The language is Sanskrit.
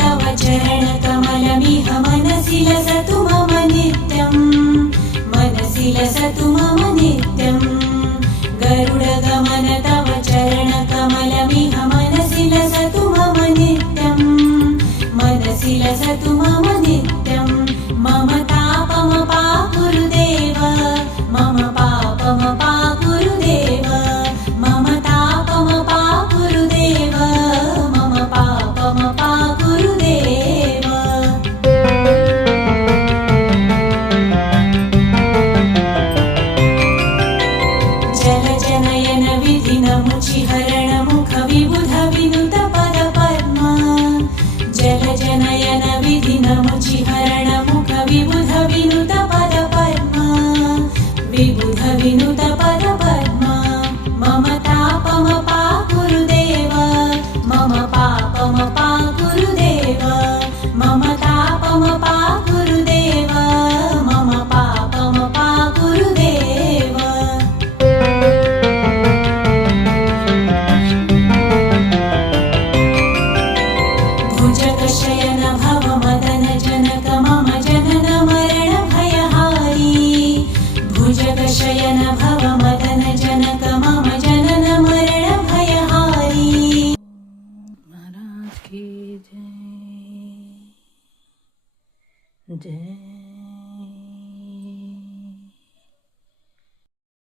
तव चरणकमलमिह मनसि लसतु मम नित्यम् मनसि लसतु मम नित्यम् गरुडगमन तव चरणकमलमिह मनसि लसतु मम नित्यम् मनसि लसतु मम नित्यम् मम तापमपाकुरुदेव मम पापमपाकुरुदेव मम तापमपाकुरुदेव मम पापमपाकुरुदेव जलजनयन विधिनमुचिहरण मुख विबुध विनुत पद पद्मा जलजनयन विधिनमुचिहरण मुख विबुध विनुत पद पद्मा विबुध विनुत पद पद्मा मम तापमपाकुरुदेव मम पापमपाकुरुदेव मम तापमपाकुरुदेव मम पापमपाकुरुदेव भुजगशयन भव मदन जनक मम जनन मरण भयहारी भुजगशयन भव मदन जनक मम जनन मरण भयहारी। महाराज की जय जय।